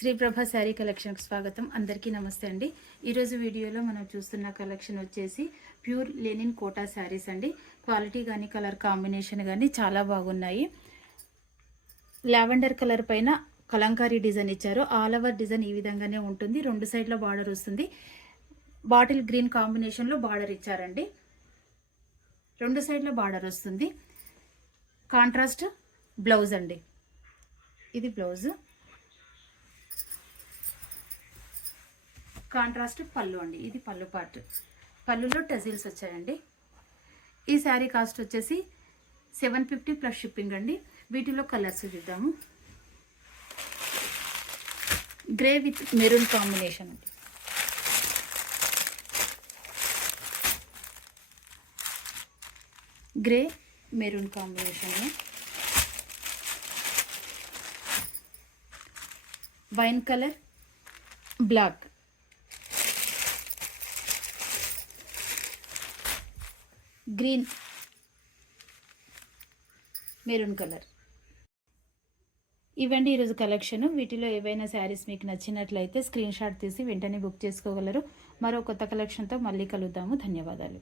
శ్రీప్రభ శారీ కలెక్షన్కి స్వాగతం. అందరికీ నమస్తే అండి. ఈరోజు వీడియోలో మనం చూస్తున్న కలెక్షన్ వచ్చేసి ప్యూర్ లెనిన్ కోటా శారీస్ అండి. క్వాలిటీ కానీ కలర్ కాంబినేషన్ కానీ చాలా బాగున్నాయి. లావెండర్ కలర్ పైన కలంకారీ డిజైన్ ఇచ్చారు. ఆల్ ఓవర్ డిజైన్ ఈ విధంగానే ఉంటుంది. రెండు సైడ్ల బార్డర్ వస్తుంది. బాటిల్ గ్రీన్ కాంబినేషన్లో బార్డర్ ఇచ్చారండి. రెండు సైడ్ల బార్డర్ వస్తుంది. కాంట్రాస్ట్ బ్లౌజ్ అండి. ఇది బ్లౌజ్, కాంట్రాస్ట్ పళ్ళు అండి. ఇది పళ్ళు పార్ట్. పళ్ళులో టజిల్స్ వచ్చాయండి. ఈ శారీ కాస్ట్ వచ్చేసి 750 ప్లస్ షిప్పింగ్ అండి. వీటిలో కలర్స్ చూద్దాము. గ్రే విత్ మెరూన్ కాంబినేషన్ అండి. Grey maroon combination, wine colour, black, green, maroon colour. ఇవండి ఈరోజు కలెక్షన్. వీటిలో ఏవైనా శారీస్ మీకు నచ్చినట్లయితే స్క్రీన్ షాట్ తీసి వెంటనే బుక్ చేసుకోగలరు. మరో కొత్త కలెక్షన్తో మళ్ళీ కలుద్దాము. ధన్యవాదాలు.